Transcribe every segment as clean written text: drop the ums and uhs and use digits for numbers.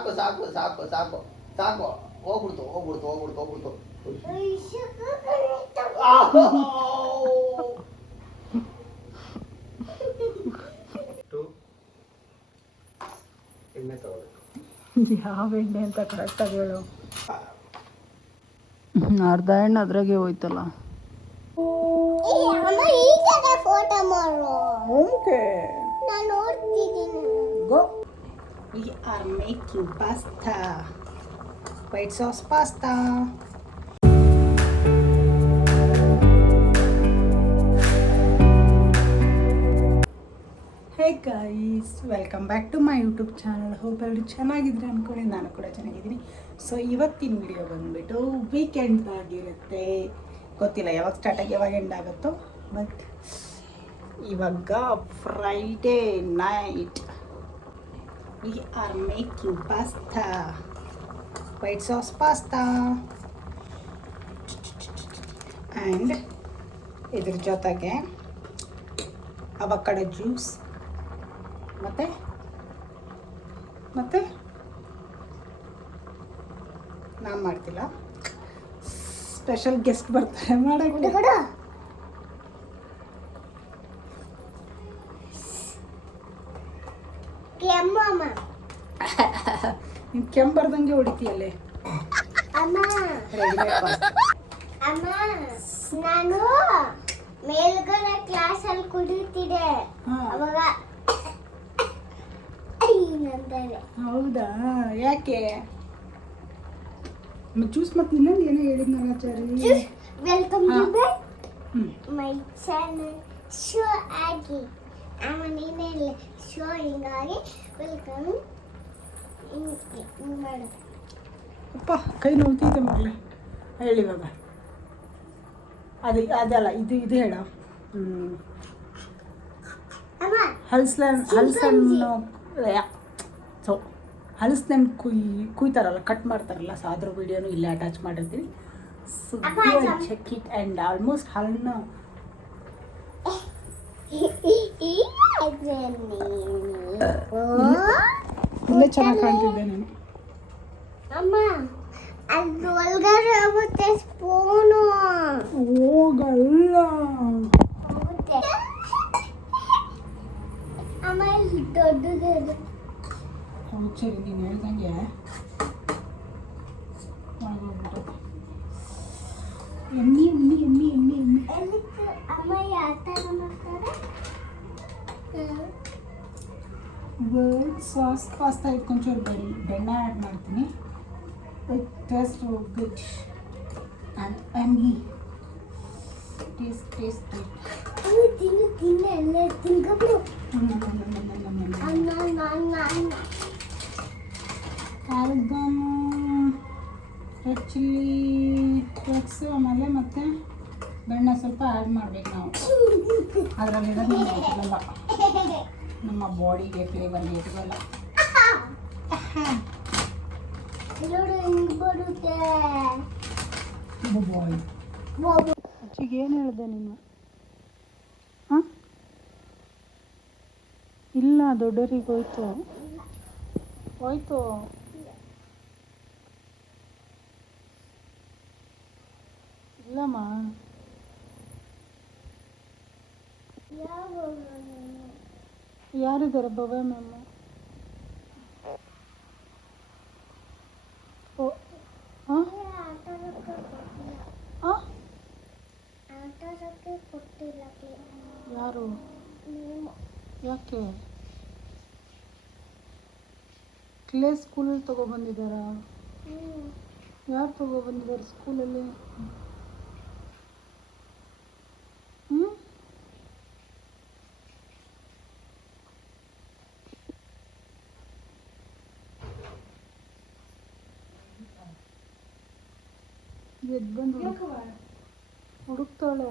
ಸಾಕು ಸಾಕು ಸಾಕು ಸಾಕು ಸಾಕು ಹೋಗ್ಬಿಡ್ತು ಹೋಗ್ಬಿಡ್ತು ಹೋಗ್ಬಿಡ್ತು ಹೋಗ್ಬಿಡ್ತು ಎಣ್ಣೆ ತಗೋಬೇಕು. ಯಾವ ಎಣ್ಣೆ ಅಂತ ಕರೆಕ್ಟಾಗಿ ಹೇಳು. ಅರ್ಧ ಎಣ್ಣೆ ಅದ್ರಾಗೆ ಹೋಯ್ತಲ್ಲ. ಫೋಟೋ ಮಾಡು. ಓಕೆ ನಾನು ನೋಡ್ತಿದ್ದೀನಿ. Go. We are making pasta. White sauce pasta. Hey guys, welcome back to my YouTube channel. Hope ಎಲ್ಲರೂ ಚೆನ್ನಾಗಿದ್ರೆ ಅಂದ್ಕೊಂಡು ನಾನು ಕೂಡ ಚೆನ್ನಾಗಿದ್ದೀನಿ. ಸೊ ಇವತ್ತಿನ ವಿಡಿಯೋ ಬಂದುಬಿಟ್ಟು ವೀಕೆಂಡ್ದಾಗಿರುತ್ತೆ. ಗೊತ್ತಿಲ್ಲ ಯಾವಾಗ ಸ್ಟಾರ್ಟ್ ಆಗಿ ಯಾವಾಗ ಎಂಡ್ ಆಗುತ್ತೋ, ಬಟ್ ಇವಾಗ Friday night we are making pasta, white sauce pasta, and ಇದ್ರ ಜೊತೆಗೆ ಅವಕಾಡೋ ಜ್ಯೂಸ್ ಮತ್ತೆ ನಾನು ಮಾಡ್ತಿಲ್ಲ, ಸ್ಪೆಷಲ್ ಗೆಸ್ಟ್ ಬರ್ತಾರೆ ಮಾಡೋಕ್ಕೆ. ನೀನು ಕೆಂಬರ್ದಂಗೆ ಹೊಡಿತೀಯಲ್ಲೇ. ನಾನು ಮೇಲ್ಗಡೆ ಕ್ಲಾಸ್ ಅಲ್ಲಿ ಕುಡಿತಿದ್ದೆ, ಅವಾಗ ಹೌದಾ? ಯಾಕೆ ಜ್ಯೂಸ್ ಮತ್ತೆ ಇನ್ನೊಂದು ಏನೋ ಹೇಳಿದ್ನಲ್ಲ ಚಾರಿ. Welcome to my channel. Show ಆಗಿ ಆಮೇಲೆ ಶೋ ಹಿಂಗಾಗಿ ವೆಲ್ಕಮ್ ಮಾಡು. ಅಪ್ಪ ಕೈ ನೋವ್ತಿದ್ದೆ ಮಗಳೇ. ಹೇಳಿವಾಗ ಅದಲ್ಲ ಇದು ಹೇಳ. ಹಲಸನ್ನು ಸೊ ಹಲಸನ್ನು ಕುಯ್ತಾರಲ್ಲ, ಕಟ್ ಮಾಡ್ತಾರಲ್ಲ, ಸೊ ಅದ್ರ ವಿಡಿಯೋನು ಇಲ್ಲೇ ಅಟ್ಯಾಚ್ ಮಾಡಿರ್ತೀನಿ. So check it. And almost ಹಲನ್ನು ಇಲ್ಲೇ ಚೆನ್ನಾಗಿ ಕಾಣ್ತಿದ್ದೆ ನೀನು. ಅಮ್ಮ ಅದು ಒಳಗಡೆ ಹೋಗುತ್ತೆ ಸ್ಪೂನು. ಹೋಗಲ್ಲ. ಆಮೇಲೆ ದೊಡ್ಡದು. ಹೌದು ಸರಿ, ನೀನು ಹೇಳ್ದಂಗೆ ಎಮ್ಮಿ ಎಮ್ಮಿ ಎಮ್ಮಿ ಎಮ್ಮಿ ಎಮ್ಮಿ. ಅಮ್ಮ ಯಾವ ಥರ ಮಾಡ್ತಾರೆ? ವೈಟ್ ಸಾಸ್ ಪಾಸ್ತಾ ಇಟ್ಕೊಂಚೂರು ಬೆಣ್ಣೆ ಆ್ಯಡ್ ಮಾಡ್ತೀನಿ. ಇಟ್ ಟೇಸ್ಟ್ ಗುಡ್ ಆ್ಯಂಡ್ ಎಮ್ಮಿ. ಟೇಸ್ಟ್ ತಿನ್ನು ಎಲ್ಲ ತಿನ್ಕೊಬಿಡು. ಆಲ್ಬಮ್, ರೆಡ್ ಚಿಲ್ಲಿ ಫ್ಲೇಕ್ಸು, ಆಮೇಲೆ ಮತ್ತೆ ಬೆಣ್ಣೆ ಸ್ವಲ್ಪ ಆ್ಯಡ್ ಮಾಡ್ಬೇಕು ನಾವು. ಅದರಲ್ಲಿರೋದು ಇಟ್ಕೊಳ್ಳಲ್ಲ, ನಮ್ಮ ಬಾಡಿಗೆ ಫ್ಲೇವರ್ಗೆ ಇಟ್ಕೊಳ್ಳಲ್ಲ. ನೋಡು ಹಿಂಗೆ ಬರುತ್ತೆ. ಅಚ್ಚಿಗೆ ಏನು ಹೇಳಿದೆ ನೀನು? ಹಾಂ, ಇಲ್ಲ ದೊಡ್ಡರಿಗೆ ಹೋಯ್ತು. ಇಲ್ಲಮ್ಮ, ಯಾರಿದ್ದಾರೆ? ಭವ್ಯ ಮ್ಯಾಮ್. ಯಾರು? ಯಾಕೆ? ಕ್ಲೇ ಸ್ಕೂಲಲ್ಲಿ ತಗೊಬಂದಿದ್ದಾರಾ? ಯಾರು ತಗೊಬಂದಿದ್ದಾರೆ ಸ್ಕೂಲಲ್ಲಿ? ಎದ್ದು ಬಂದು ಹುಡುಕ್ತಾಳೆ.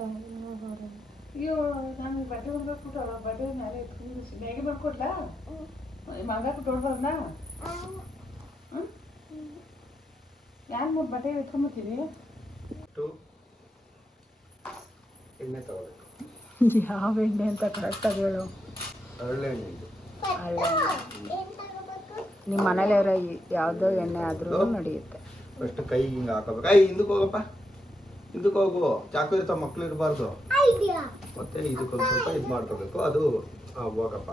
ಅಯ್ಯೋ, ನಾನು ಬಟ್ಟೆ ಹೊಡ್ಬೇಕ್ಬಿಟ್ಟು ಬಟ್ಟೆ ಮೇಲೆ ಬೇಗ ಬರ್ಕೊಡ್ಲ ಮಗಾಕ್ಬಿಟ್ಟು ಹೊಡ್ಬಾರ್ದ? ಯಾರು ಬಟ್ಟೆ ಎತ್ಕೊಂಬತ್ತೀವಿ? ಎಣ್ಣೆ ತಗೋಬೇಕು. ಯಾವ ಎಣ್ಣೆ ಅಂತ ಕರೆಕ್ಟಾಗಿ ಹೇಳು. ಹರಳೆಣ್ಣೆ. ನಿಮ್ಮ ಮನೇಲಿರೋ ಯಾವುದೋ ಎಣ್ಣೆ ಆದ್ರೂ ನಡೆಯುತ್ತೆ. ಫಸ್ಟ್ ಕೈ ಹಿಂಗೆ ಹಾಕೋಬೇಕು. ಐ ಹಿಂದಕ್ಕೆ ಹೋಗಪ್ಪ, ಹಿಂದಕ್ಕೆ ಹೋಗು. ಚಾಕು ಇರ್ತಾವ, ಮಕ್ಳು ಇರಬಾರ್ದು. ಐಡಿಯಾ ಮತ್ತೆ ಇದಕ್ಕೊಂದು ಸ್ವಲ್ಪ ಇದು ಮಾಡ್ಕೋಬೇಕು. ಅದು ಹೋಗಪ್ಪ,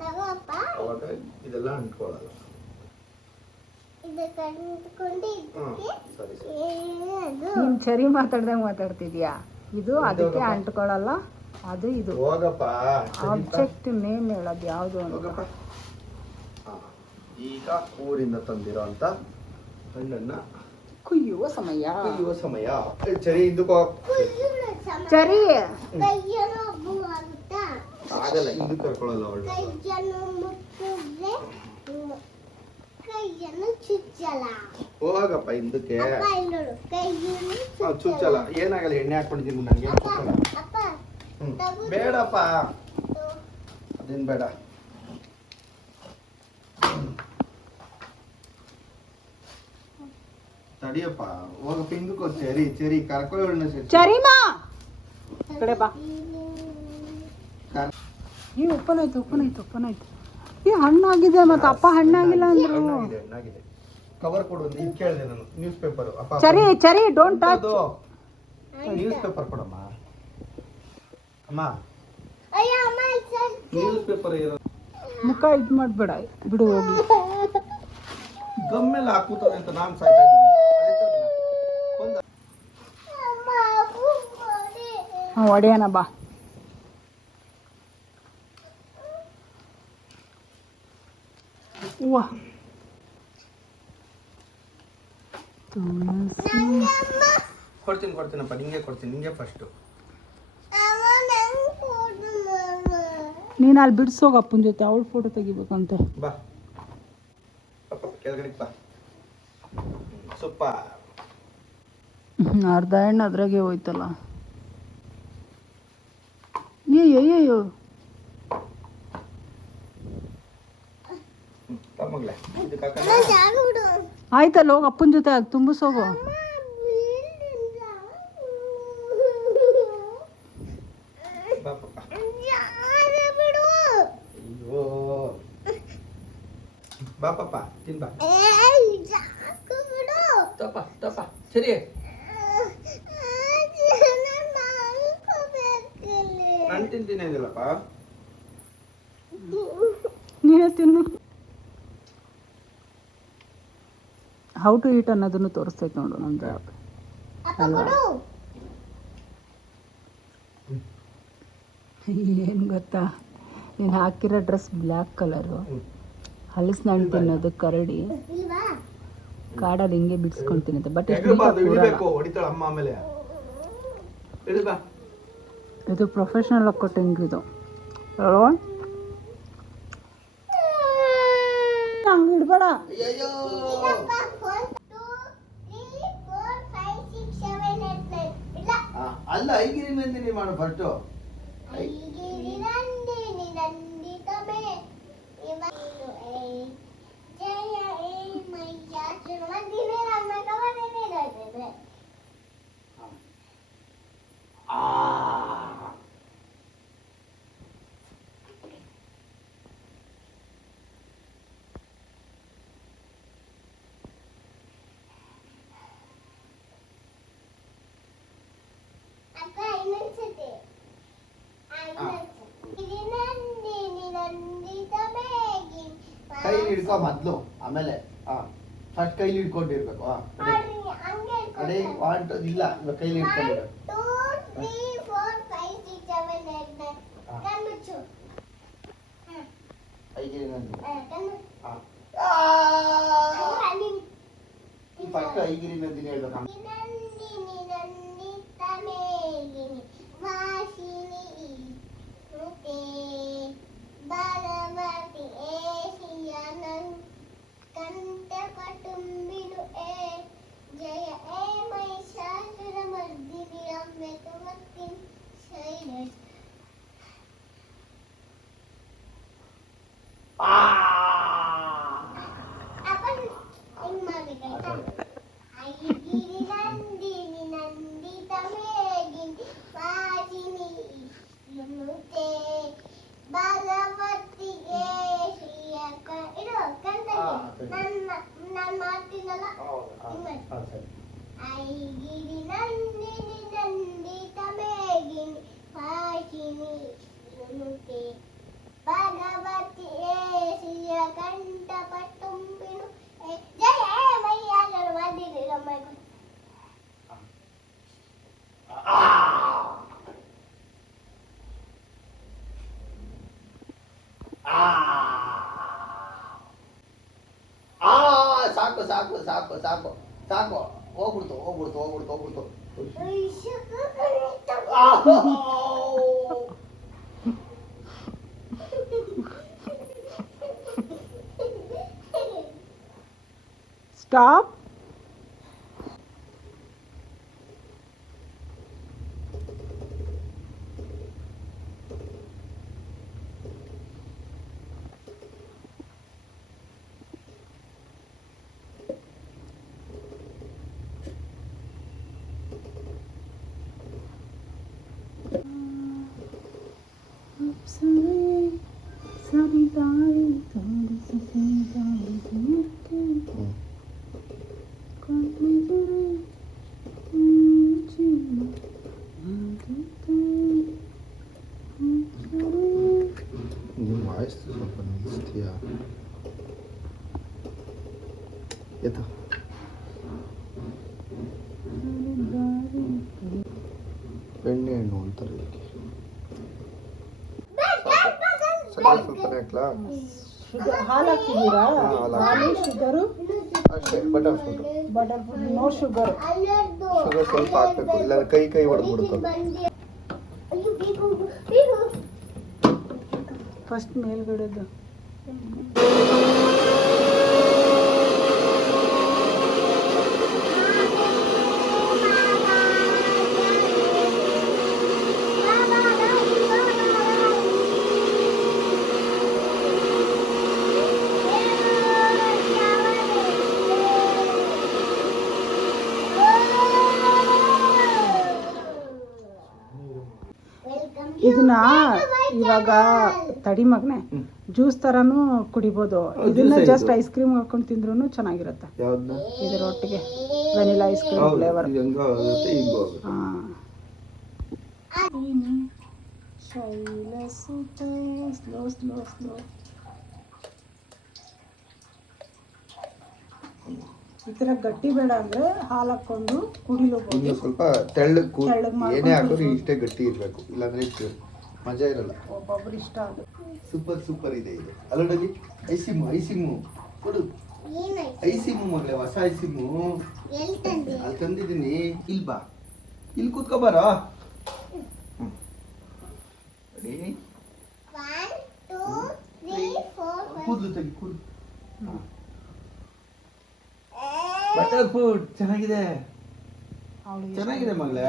ತಗೋಪ್ಪ. ಅವಾಗ ಇದೆಲ್ಲ ಅಂಟ್ಕೊಳ್ಳಲ್ಲ. ಇದು ಕಂಡುಕೊಂಡು ಸರಿ ಸರಿ. ಅದು ನೀನು ಸರಿ ಮಾತಾಡ್ದಂಗೆ ಮಾತಾಡ್ತಿದ್ಯಾ. ಇದು ಅದಕ್ಕೆ ಅಂಟ್ಕೊಳ್ಳಲ್ಲ, ಅದು ಇದು. ಹೋಗಪ್ಪ, ಆಬ್ಜೆಕ್ಟ್ ನೇಮ್ ಹೇಳೋದು ಯಾವುದು ಅಂತ. ಹೋಗಪ್ಪ. ಈಗ ಊರಿಂದ ತಂದಿರೋ ಅಂತ ಹಣ್ಣನ್ನ ಕುಯ್ಯುವ ಸಮಯ. ಕುಯ್ಯುವ ಸಮಯ. ಸರಿ, ಹಿಂದಕ್ಕೆ ಹೋಗ. ಸರಿ, ಕೈಯನ್ನು ಆಗುತ್ತಾ? ಆಗಲ್ಲ, ಹಿಂದಕ್ಕೆ ಕರ್ಕೊಳ್ಳಲ್ಲ ಅವಳು. ಕೈಯನ್ನು ಮುಟ್ಟಿದ್ರೆ ಕೈಯನ್ನು ಚುಚ್ಚಲ್ಲ. ಹೋಗಪ್ಪ ಹಿಂದಕ್ಕೆ. ಅಪ್ಪ ಇಲ್ಲಿ ನೋಡು, ಕೈಯನ್ನು ಚುಚ್ಚಲ್ಲ. ಏನಾಗಲ್ಲ, ಎಣ್ಣೆ ಹಾಕೊಂಡಿದ್ದೀನಿ ನನಗೆ. ಚುಚ್ಚಲ್ಲ. ಅಪ್ಪ ಬೇಡಪ್ಪ, ಅದೇನು ಬೇಡ. ತಡಿಯಪ್ಪ, ಹೋಗಪ್ಪ ಹಿಂದಕ್ಕೆ ಹೋಗಿ. ಸರಿ ಸರಿ, ಕರ್ಕೊಳ್ಳೋಣ. ಚರಿಮಾ ಕಡೆ ಬಾ. ಈ ಉಪ್ಪನಾಯ್ತು. ಈ ಹಣ್ಣಾಗಿದೆ, ಮತ್ತೆ ಅಪ್ಪ ಹಣ್ಣಾಗಿಲ್ಲ ಅಂದ್ರು. ಹಣ್ಣಾಗಿದೆ. ಕವರ್ ಕೊಡು. ಈಗ ಕೇಳಿದೆ ನಾನು. News paper. ಅಪ್ಪ ಚರಿ ಡೋಂಟ್ ಟಚ್. ನ್ಯೂಸ್ ಪೇಪರ್ ಕೊಡಮ್ಮ. ಅಮ್ಮ, ಅಯ್ಯ ಅಮ್ಮ ನ್ಯೂಸ್ ಪೇಪರ್ ಮುಖ ಇದು ಮಾಡ್ಬೇಡ, ಬಿಡು ಹೋಗ್ಲಿ. ಗಮ್ಮೆಲ್ಲ ಹಾಕುತ್ತದೆ ಅಂತ ನಾನು ಸಾಯ್ತಾ ಇದ್ದೀನಿ. ಒಡೆಯನ ಬಾ. ವಾ, ಕೊಡ್ತೀನಪ್ಪ, ನಿಂಗೆ ಕೊಡ್ತೀನಿ. ನಿಂಗೆ ಫಸ್ಟು. ನೀನು ಅಲ್ಲಿ ಬಿಡಿಸೋಗ ಅಪ್ಪನ ಜೊತೆ, ಅವಳ ಫೋಟೋ ತೆಗಿಬೇಕಂತೆ. ಬಾ ಪಾಪ, ಕೆಳಗಡೆ ಬಾ. ಸೂಪ. ಅರ್ಧ ಹಣ್ಣು ಅದ್ರಾಗೆ ಹೋಯ್ತಲ್ಲ. ಅಯ್ಯೋ ತಮ್ಮಗ್ಲೆ ಇದಕ್ಕೆ ಹಾಕೋಣ. ಆಯ್ತಲ್ಲ, ಹೋಗಿ ಅಪ್ಪನ ಜೊತೆ ತುಂಬಿಸೋಗು. ಬಾ ಪಾಪ. ಬಿಡು. ಅಯ್ಯೋ, ಬಾ ಪಾಪ, ತಿನ್ ಬಾ. ಬಿಡು. ತಪ್ಪ ಸರಿ. ನಾನು ತಿಂತೀನಿ ಅಂದಿಲ್ಲಪ್ಪ. ನೀನೇ ತಿನ್ನು. ಹೌ ಟು ಈಟ್ ಅನ್ನೋದನ್ನು ತೋರಿಸ್ತೈತೆ ನೋಡು ನಮ್ಮ ಜಾಬ್ ಅಲ್ವಾ. ಏನು ಗೊತ್ತಾ, ನೀನು ಹಾಕಿರೋ ಡ್ರೆಸ್ ಬ್ಲ್ಯಾಕ್ ಕಲರು, ಹಲಸಿನ ಹಣ್ಣು ತಿನ್ನೋದು ಕರಡಿ, ಕಾಡಲ್ಲಿ ಹಿಂಗೆ ಬಿಡಿಸ್ಕೊಂತೀನಿ ಅಂತ. ಬಟ್ ಹೊಡಿತಾಳ ಅಮ್ಮ. ಆಮೇಲೆ ಬಾ. ಇದು ಪ್ರೊಫೆಷ್ನಲ್ ಕಟಿಂಗ್. ಇದು ಹಂಗೆ ಇಡ್ಬೇಡ. ಅಯ್ಯೋ, ಅಲ್ಲ, ಐಗಿರಿ ನಂದಿನಿ ಮಾಡು ಫಸ್ಟು. ಕೈಲಿ ಹಿಡ್ಕೊ ಮೊದ್ಲು, ಆಮೇಲೆ ಫಸ್ಟ್ ಕೈಲಿ ಹಿಡ್ಕೊಂಡಿರ್ಬೇಕು. ಅದೇ ಇಲ್ಲ, ಕೈಲಿ ಹಿಡ್ಕೊಂಡಿರ್ಬೇಕು. ಫಸ್ಟ್ ಐಗಿರಿ ನಂದಿನಿ ಹೇಳ್ಬೇಕು. ಮಾಡ್ತೀನಲ್ಲ ಸರಿ ಐಗಿರಿ ನಂದಿನಿ ನಂದಿತ ಮೇಘಿನಿ ಭಾಷಿಣಿ ಸುನುತೆ ಭಗವತಿ ಏಸಿಯ ಕಂಠಪ ತುಂಬಿನು ಜಯ ಮೈಯಾಗಲು ಬಂದಿದೆ ನಮ್ಮ ಸಾಕು ಸಾಕು ಸಾಕು ಸಾಕು ಸಾಕು ಹೋಗ್ಬಿಡ್ತು ಹೋಗ್ಬಿಡ್ತು ಹೋಗ್ಬಿಡ್ತು ಹೋಗ್ಬಿಡ್ತು ಸ್ಟಾಪ್. ನಿಮ್ಮ ವಾಯ್ಸ್ ಸ್ವಲ್ಪ ನಿಲ್ಲಿಸ್ತೀಯಾ ಎತ್ತು ಬೆಣ್ಣೆ ಹಣ್ಣು ಅಂತಾರೆ ಇದಕ್ಕೆ ಸಕ್ಕರೆ ಸ್ವಲ್ಪ ಹಾಕ್ಲಾ ಹಾಲು ಹಾಕ್ತಿದ್ದೀರಾ? ಹಾಲು, ಶುಗರು, ಅಷ್ಟೇ butter fruit butter no sugar. Sugar ಸ್ವಲ್ಪ ಹಾಕ್ಬೇಕು ಇಲ್ಲ ಕೈ ಹೊಡೆದ್ಬಿಡುತ್ತೆ ಫಸ್ಟ್ ಮೇಲ್ಗಡೆದು ಇದನ್ನ ಇವಾಗ ತಡಿ ಮಗನೆ ಜ್ಯೂಸ್ ತರಾನು ಕುಡಿಬೋದು. ಇದನ್ನ ಜಸ್ಟ್ ಐಸ್ ಕ್ರೀಮ್ ಹಾಕೊಂಡು ತಿಂದ್ರೂ ಚೆನ್ನಾಗಿರುತ್ತೆ. ಯಾವ್ದನ್ನ ಇದರ ಒಟ್ಟಿಗೆ vanilla ice cream flavour. Slow slow slow. ಈ ಥರ ಗಟ್ಟಿ ಬೇಡ ಅಂದ್ರೆ ಹಾಲು ಹಾಕೊಂಡು ಕುಡಿಲೂಬಹುದು. ಇನ್ನು ಸ್ವಲ್ಪ ತೆಳ್ಳಗೆ ತೆಳ್ಳಗ್ ಮಾಡ್ಕೊಂಡು ಏನೇ ಹಾಕಿದ್ರು ಇಷ್ಟೇ ಗಟ್ಟಿ ಇರಬೇಕು, ಇಲ್ಲಾಂದ್ರೆ ಮಜಾ ಇರಲ್ಲ. ಒಬ್ಬೊಬ್ರು ಇಷ್ಟ ಅದು. ಸೂಪರ್ ಸೂಪರ್ ಇದೆ ಇದು. ಅಲ್ಲೋಡಲ್ಲಿ ಐಸಿಮ್ಮು ಕೊಡು. ಐಸಿಮ್ಮು ಮಗಳೇ, ಹೊಸ ಐಸಿಮ್ಮು ಅಲ್ಲಿ ತಂದಿದ್ದೀನಿ. ಇಲ್ಲಿ ಬಾ, ಇಲ್ಲಿ ಕೂತ್ಕೋಬಾರ. ಕೂದಲು ತೆಗಿ ಕೂದಲು. ಬಟರ್ ಫ್ರೂಟ್ ಚೆನ್ನಾಗಿದೆ, ಚೆನ್ನಾಗಿದೆ ಮಗಳೇ.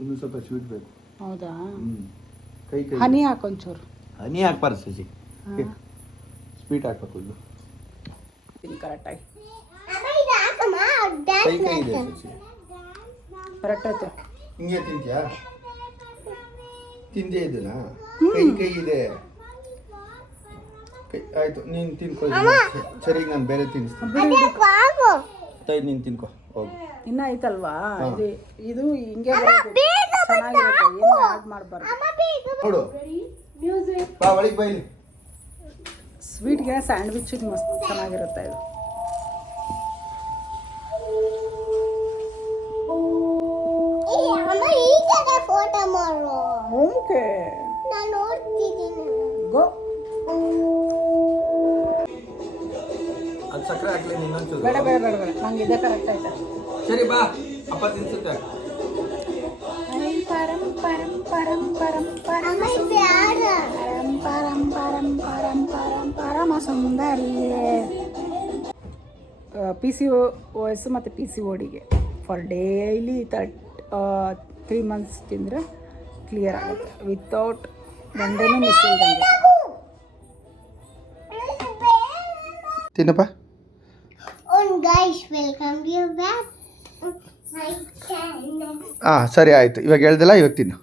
ಇನ್ನು ಸ್ವಲ್ಪ ಸ್ವೀಟ್ ಬೇಕು. ಹೌದಾ? ಕೈ ಹನಿ ಹಾಕೊಂಚೂರು. ಹನಿ ಹಾಕ್ಬಾರ್ದು ಸಸಿ, ಸ್ವೀಟ್ ಹಾಕ್ಬೇಕು. ಇದು ಕರೆಕ್ಟಾಗಿ ಕೈ ಇದೆ ಸಸಿ. ಕರೆಕ್ಟ್ ಆಯ್ತು. ಹಿಂಗೆ ತಿಂತೀಯಾ? ತಿಂದೇ ಇದನ್ನ ಕೈ ಇದೆ. ಆಯ್ತು, ನೀನು ತಿನ್ಕೋ. ಸರಿ, ನಾನು ಬೇರೆ ತಿನ್ನಿಸ್ತೀನಿ. ನೀನು ತಿನ್ಕೋ ಹೋಗು. ಇನ್ನ ಐತಲ್ವಾ ಇದು? ಇದು ಹಿಂಗೆ ಚೆನ್ನಾಗಿರುತ್ತೆ, ಏನು ಆಡ್ ಮಾಡಬಾರ್ದು. ನೋಡು ಬಾ ಒಳಗೆ ಬೈಲಿ. ಸ್ವೀಟ್ಗೆ ಸ್ಯಾಂಡ್ವಿಚ್ಗೆ ಮಸ್ತ್ ಚೆನ್ನಾಗಿರುತ್ತೆ ಇದು. ಫೋಟೋ ಮಾಡು. ಓಕೆ ನಾನು ನೋಡ್ತಿದ್ದೀನಿ. ಗೋ. ಅದು ಸಕ್ಕರೆ ಹಾಕ್ಲಿ ಇನ್ನೊಂಚೂರು. ಬೇಡ ಬೇಡ ಬೇಡ ಬೇಡ, ನಂಗೆ ಇದೇ ಕರೆಕ್ಟ್ ಆಯ್ತಾ? ಸರಿ ಬಾ, ಅಪ್ಪ ತಿನ್ಸುತ್ತೆ. ಪರಂ ಪರಂ ಪರಂ ಪರಂ ಪರಂ ಪರಂ ಪರಂ ಪರಂ ಪರಂ ಪರಂ ಪರಮ ಸುಂದರಿ. PCOS ಮತ್ತು PCODಗೆ ಫಾರ್ ಡೈಲಿ 3 ಮಂತ್ಸ್ ತಿಂದರೆ ಕ್ಲಿಯರ್ ಆಗುತ್ತೆ ವಿತೌಟ್ ಒಂದೇನೂ ಮಿಸ್ ಇಲ್ದಂಗೆ. ತಿನ್ನಪ್ಪ. guys, welcome you back my channel. ಸರಿ ಆಯಿತು. ಇವಾಗ ಹೇಳ್ದಲ್ಲ, ಇವಾಗ ತಿನ್ನು.